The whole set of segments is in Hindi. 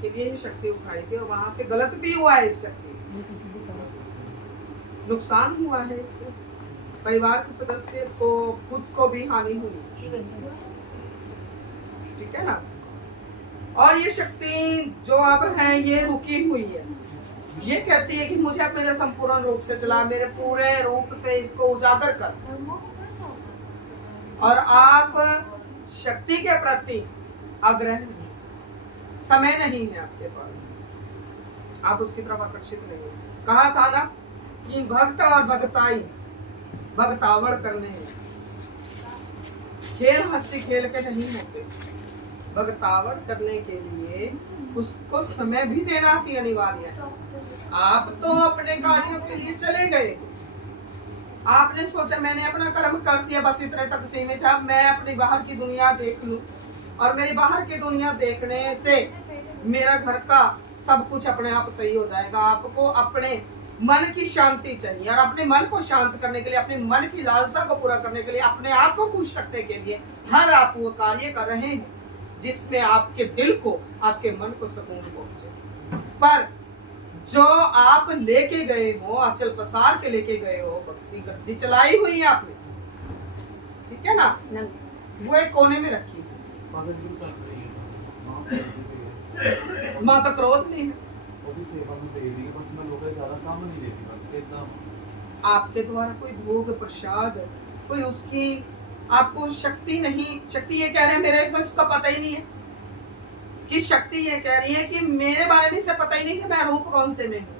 के लिए ये शक्ति उठाई थी और वहां से गलत भी हुआ है, इस शक्ति नुकसान हुआ है, इससे परिवार के सदस्य को, खुद को भी हानि हुई, ठीक है ना। और ये शक्ति जो अब है ये रुकी हुई है, ये कहती है कि मुझे अब मेरे संपूर्ण रूप से चला, मेरे पूरे रूप से इसको उजागर कर। और आप शक्ति के प्रति आग्रह नहीं, समय नहीं है आपके पास, आप उसकी तरफ आकर्षित नहीं है। कहा था ना कि भक्त और भक्ताई भक्तावड़ करने हैं, खेल हंसी खेल के नहीं होते। भक्तावड़ करने के लिए उसको समय भी देना अति अनिवार्य है। आप तो अपने कार्यों के लिए चले गए, आपने सोचा मैंने अपना कर्म कर दिया, बस इतने तक सीमित है, मैं अपनी बाहर की दुनिया देख लूं, और मेरी बाहर की दुनिया देखने से मेरा घर का सब कुछ अपने आप सही हो जाएगा। आपको अपने मन की शांति चाहिए, और अपने मन को शांत करने के लिए, अपने मन की लालसा को पूरा करने के लिए, अपने आप को खुश रखने के लिए हर आप वो कार्य कर रहे हैं जिसमें आपके दिल को, आपके मन को सुकून पहुंचे। पर जो आप लेके गए हो, अचल पसार के लेके गए हो, भक्ति गद्दी चलाई हुई है आपने, ठीक है ना, वो एक कोने में रखी माँ तो क्रोध में है, आपके द्वारा कोई भोग प्रसाद, कोई उसकी आपको शक्ति नहीं। शक्ति ये कह रहे हैं मेरे इसका पता ही नहीं है कि शक्ति ये कह रही है कि मेरे बारे में इसे पता ही नहीं कि मैं रूप कौन से में हूं।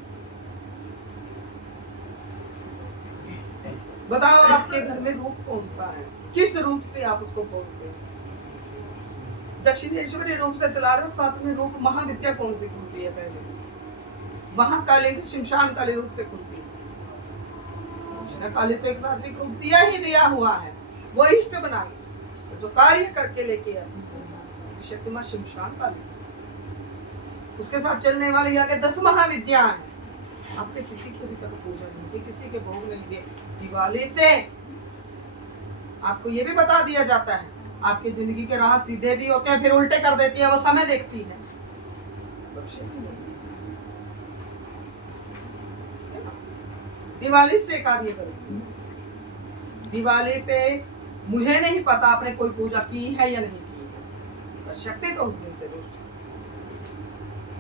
बताओ आपके घर में रूप कौन सा है, किस रूप से आप उसको बोलते हैं। दक्षिणेश्वरी रूप से चला रहे हो, साथ में रूप महाविद्या कौन सी खुलती है, पहले महाकाली शमशान काली रूप से खुलती है। काली तो एक सात्विक रूप दिया ही दिया हुआ है, वो इष्ट बनाई जो कार्य करके लेके आती शक्तिमान शमशान काली, उसके साथ चलने वाली आगे 10 महाविद्या है। आपने किसी की अभी तक पूजा नहीं की, किसी के भोग नहीं दिए। दिवाली से आपको ये भी बता दिया जाता है आपकी जिंदगी के राह सीधे भी होते हैं, फिर उल्टे कर देती है, वो समय देखती है। दिवाली से कार्य करो। दिवाली पे मुझे नहीं पता आपने कोई पूजा की है या नहीं की है, पर शक्ति तो उस दिन से रुष्ट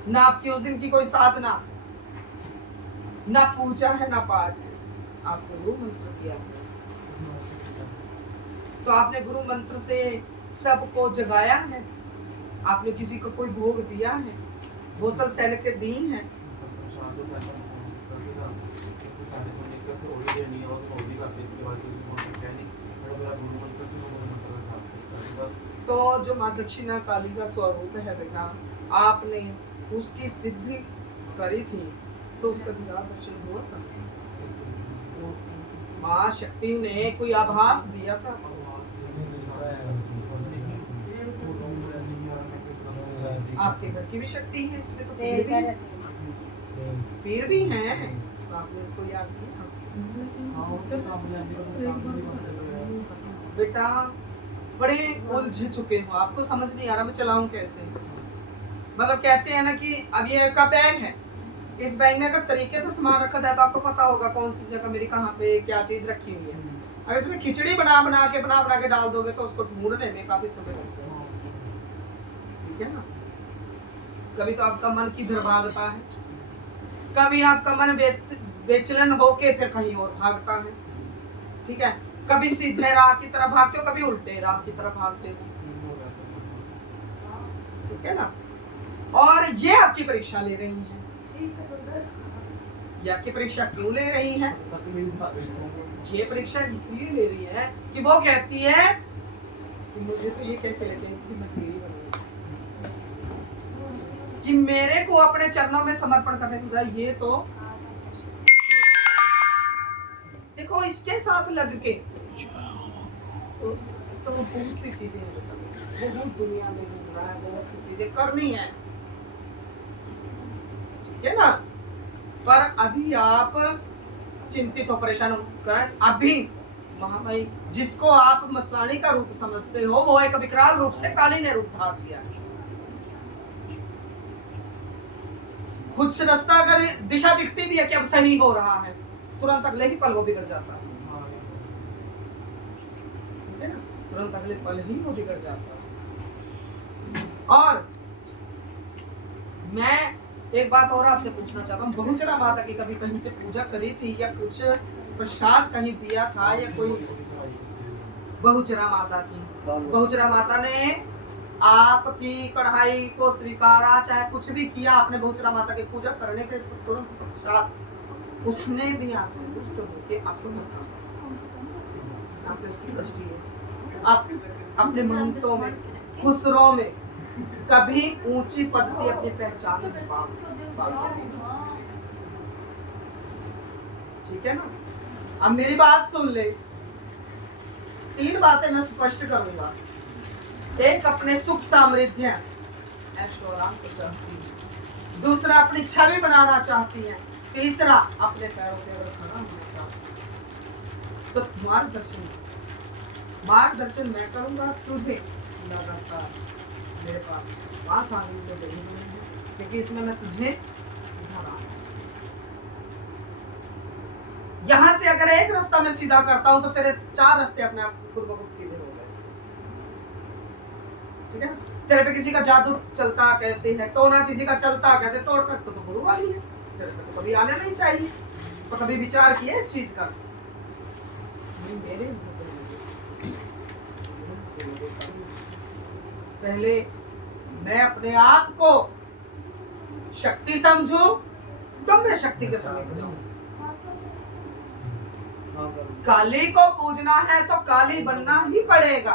ना, आपकी उस दिन की कोई साधना, ना पूजा है ना पाठ है, आपने गुरु मंत्र किया है। तो आपने गुरु मंत्र से सबको जगाया है, आपने किसी को कोई भोग दिया है, बोतल सैन के दी है। तो जो माँ दक्षिणा काली का स्वरूप है बेटा, आपने उसकी सिद्धि करी थी तो उसका विराट दर्शन हुआ था। माँ शक्ति ने कोई आभास दिया था, आपके घर की भी शक्ति है इसमें, तो पीर भी हैं, तो आपने उसको याद किया। बेटा बड़े उलझ चुके हो, आपको समझ नहीं आ रहा मैं चलाऊं कैसे। मतलब कहते हैं ना कि अब ये का बैग है, इस बैग में अगर तरीके से सामान रखा जाए तो आपको पता होगा कौन सी जगह मेरी कहाँ पे क्या चीज रखी हुई है। अगर इसमें खिचड़ी बना बना के डाल दोगे तो उसको ढूंढने में काफी समय लगेगा, ठीक है ना। कभी तो आपका मन किधर भागता है, कभी आपका मन विचलन होके फिर कहीं और भागता है, ठीक है। कभी सीधे राह की तरफ भागते हो, कभी उल्टे राह की तरफ भागते हो, ठीक है ना। और ये आपकी परीक्षा ले रही है। ये आपकी परीक्षा क्यों ले रही है? ये परीक्षा इसलिए ले रही है कि वो कहती है कि मुझे तो ये कहते लेते हैं कि मैं तेरी बनूंगी, कि मेरे को अपने चरणों में समर्पण करने की बजाय ये तो देखो इसके साथ लग के तो बहुत सी चीजें बहुत दुनिया में घूमना है, बहुत सी चीजें करनी है, ठीक है ना। पर अभी आप चिंतित हो, परेशान हो, कारण अभी महामाई जिसको आप मस्तानी का रूप समझते हो वो एक विकराल रूप से काली ने रूप धार लिया। कुछ रास्ता अगर दिशा दिखती भी है कि अब सही हो रहा है, तुरंत अगले ही पल वो बिगड़ जाता है, ठीक है ना, तुरंत अगले पल ही वो बिगड़ जाता है। और मैं एक बात और आपसे पूछना चाहता हूँ, बहुचरा माता की कभी कहीं से पूजा करी थी या कुछ प्रसाद कहीं दिया था या कोई? बहुचरा माता की, बहुचरा माता ने आपकी कढ़ाई को स्वीकारा, चाहे कुछ भी किया आपने बहुचरा माता की पूजा करने के तुरंत पश्चात उसने भी आपसे दुष्ट होकर आपको आप उसकी दृष्टि है। आप अपने महंतों में, खुसरों में कभी ऊंची पद्धति अपनी पहचान नहीं पा सकते, ठीक है ना। अब मेरी बात सुन ले, 3 बातें मैं स्पष्ट करूंगा। एक, अपने सुख समृद्धि ऐशोआराम को चाहती है। दूसरा, अपनी छवि बनाना चाहती है। तीसरा, अपने पैरों पे खड़ा होना चाहती है। तो मार्गदर्शन मैं करूंगा तुझे लगातार। मेरे पास 5 आदमी तो नहीं है, क्योंकि इसमें मैं तुझे यहाँ से अगर एक रास्ता मैं सीधा करता हूं तो तेरे 4 रास्ते अपने आप से खुद ब खुद सीधे हो गए, ठीक है। तेरे पे किसी का जादू चलता कैसे है, टोना किसी का चलता कैसे, टोट तक तो गुरु वाली है, तेरे पे तो कभी आना नहीं चाहिए। तो कभी विचार किया इस चीज का? पहले मैं अपने आप को शक्ति समझूं, तब मैं शक्ति के समीप जाऊं। काली को पूजना है तो काली बनना ही पड़ेगा।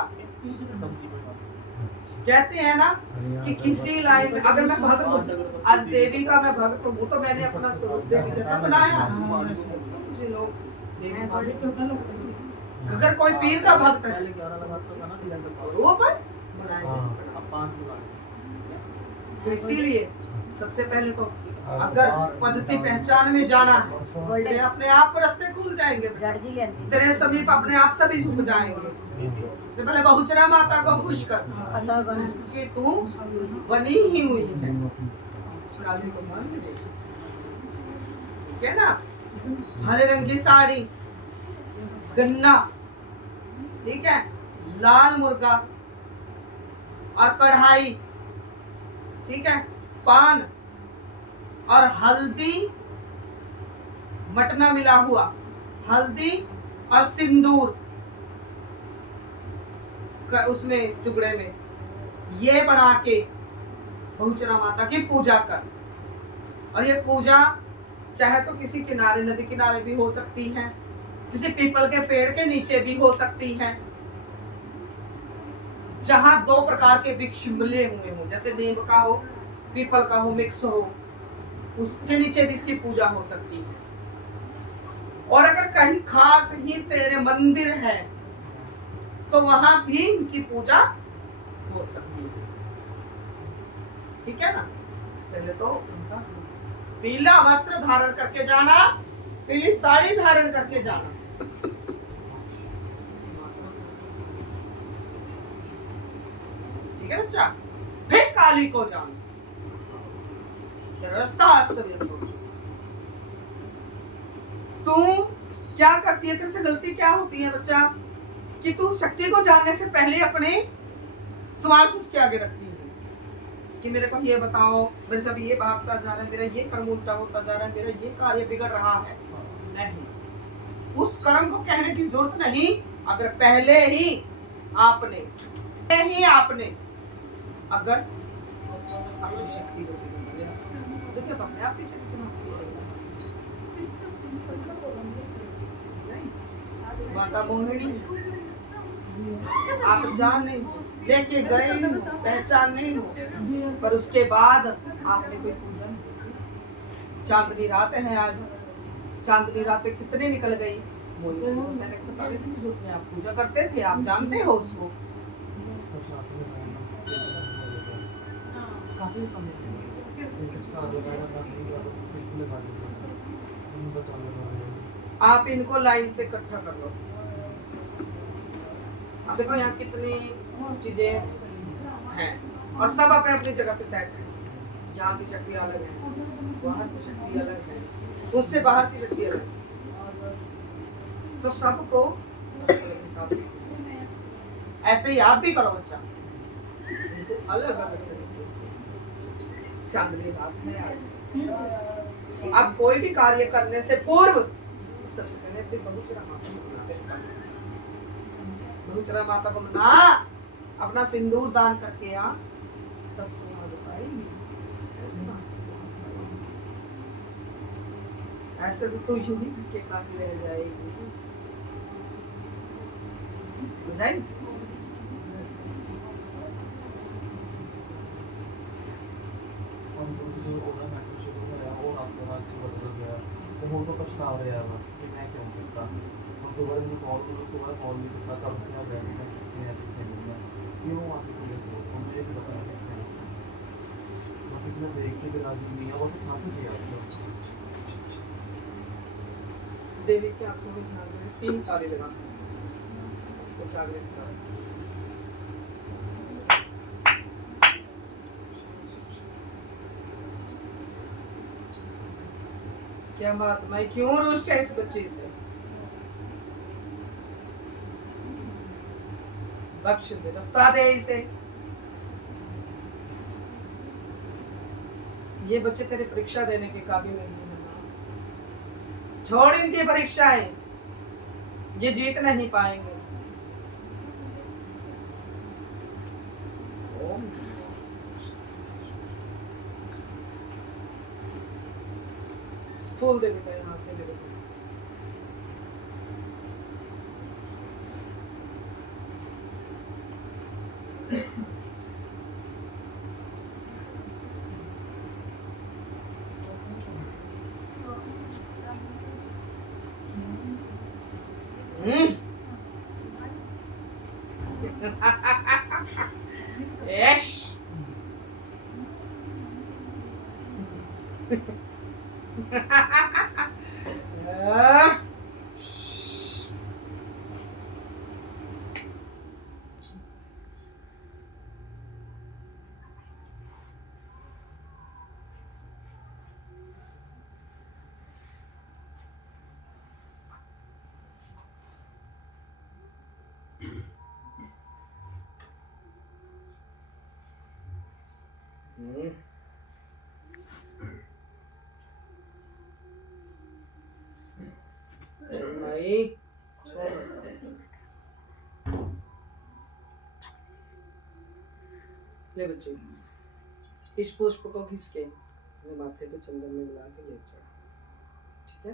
कहते हैं ना कि किसी लाइन में अगर मैं भक्त हूँ, आज देवी का मैं भक्त हूँ, तो मैंने अपना स्वरूप देवी जैसा बनाया। मुझे लोग देवी अगर कोई पीर का भक्त है स्वरूप बनाया। तो इसीलिए सबसे पहले तो अगर पद्धति पहचान में जाना है, तेरे अपने आप रास्ते खुल जाएंगे, तेरे समीप अपने आप सभी झुक जाएंगे। सबसे पहले बहुचरा माता को खुश कर कि तू बनी ही हुई है, ठीक है ना। हरे रंग की साड़ी, गन्ना, ठीक है, लाल मुर्गा और कढ़ाई, ठीक है, पान और हल्दी, मटना मिला हुआ, हल्दी और सिंदूर उसमें टुकड़े में ये बना के बहुचरा माता की पूजा कर। और ये पूजा चाहे तो किसी किनारे, नदी किनारे भी हो सकती है, किसी पीपल के पेड़ के नीचे भी हो सकती है, जहां 2 प्रकार के वृक्ष मिले हुए हो, जैसे नीम का हो, पीपल का हो, मिक्स हो, उसके नीचे भी इसकी पूजा हो सकती है। और अगर कहीं खास ही तेरे मंदिर है तो वहां भी इनकी पूजा हो सकती है, ठीक है ना। पहले तो उनका पीला वस्त्र धारण करके जाना, पीली साड़ी धारण करके जाना, ठीक है बच्चा। फिर काली को जाना, रास्ता तू क्या करती है, तेरे से गलती क्या होती है बच्चा, कि तू शक्ति को जानने से पहले अपने स्वार्थ उसके आगे रखती है कि मेरे को ये बताओ, मेरे सब ये भागता जा रहा है, मेरा ये कर्म उल्टा होता जा रहा है, मेरा ये कार्य बिगड़ रहा है। नहीं, उस कर्म को कहने की जरूरत नहीं। अगर पहले ही आपने अगर अपनी शक्ति को देखिए तो अपने आप पीछे माता मोहिनी आप जान नहीं, लेके गए नहीं, पहचान नहीं हो, पर उसके बाद आपने कोई पूजा नहीं। चांदनी रात है आज, चांदनी रात कितने निकल गई, आप पूजा करते थे, आप जानते हो उसको। काफी समय आप इनको लाइन से इकट्ठा कर लो। अब देखो यहाँ कितनी चीजें हैं और सब अपने अपनी जगह पे सेट है। यहाँ की शक्ति अलग है, बाहर की शक्ति अलग है, उससे बाहर की शक्ति अलग है। तो सबको हिसाब से ऐसे ही आप भी करो बच्चा, अलग अलग तरीके से। चांदनी रात है आज। अब कोई भी कार्य करने से पूर्व सबसे पहले अपनी बहुचरा माता को मना, अपना सिंदूर दान करके आ, तब सुहाग पाएगी। ऐसे भी तो यूं ही धक्के खाती रह जाएगी, बुझाई? ਹੁਣ ਤੋਂ ਪਛਤਾ ਰਿਹਾ ਵਾ ਕਿ ਮੈਂ ਕਿਉਂ ਕੀਤਾ। ਹੁਣ ਸੁਬਾਹ ਨੂੰ ਕਾਲ ਨਹੀਂ ਕੀਤਾ ਤਾਂ ਉਸ ਨਾਲ ਬੈਠ ਕੇ ਮੈਂ ਕਿੱਥੇ ਨਹੀਂ ਕਿਉਂ ਆ ਕੇ ਪੁਲਿਸ ਨੂੰ ਹੁਣ ਇਹ ਪਤਾ ਨਹੀਂ मतलब मैं देख के राजी नहीं है, वो तो फंस गया। देवी की आंखों में ध्यान दें, 3 तारे लगा उसको जागृत करें। क्या बात, मैं क्यों रुष्ट है इस बच्चे से? बख्श दे, रास्ता दे इसे। ये बच्चे तेरी परीक्षा देने के काबिल नहीं है। छोड़ इनकी परीक्षाएं, ये जीत नहीं पाएंगे। फूल दे बेटा, यहाँ से ले बेटा। Yes. ले बच्चे, इस पुष्प को घिस के अपने माथे पे चंदन में मिला के ले जाओ, ठीक है?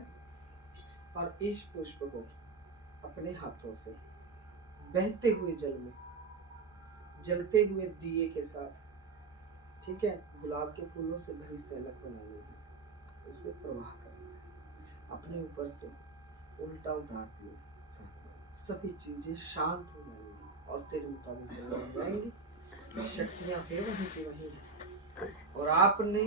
और इस पुष्प को अपने हाथों से बहते हुए जल में जलते हुए दिए के साथ, ठीक है, गुलाब के फूलों से भरी सैनक बनानी है, उसमें प्रवाह करना है, अपने ऊपर से उल्टा उतार दिए, सभी चीजें शांत हो जाएंगी और तेरे मुताबिक चल जाएंगी। शक्तियां फिर वहीं की वहीं, और आपने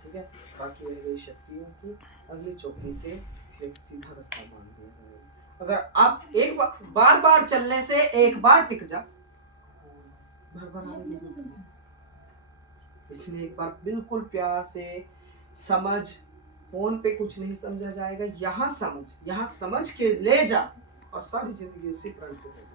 ठीक है, बाकी रह गई शक्तियों की अगली चौकी से फिर एक सीधा रास्ता बांध दिया जाएगा। अगर आप एक बार बार चलने से एक बार टिक जा, बार आने की जरूरत नहीं, इसलिए एक बार बिल्कुल प्यार से समझ, फोन पे कुछ नहीं समझा जाएगा, यहाँ समझ के ले जा और सारी जिंदगी उसी प्रण पे हो जाए।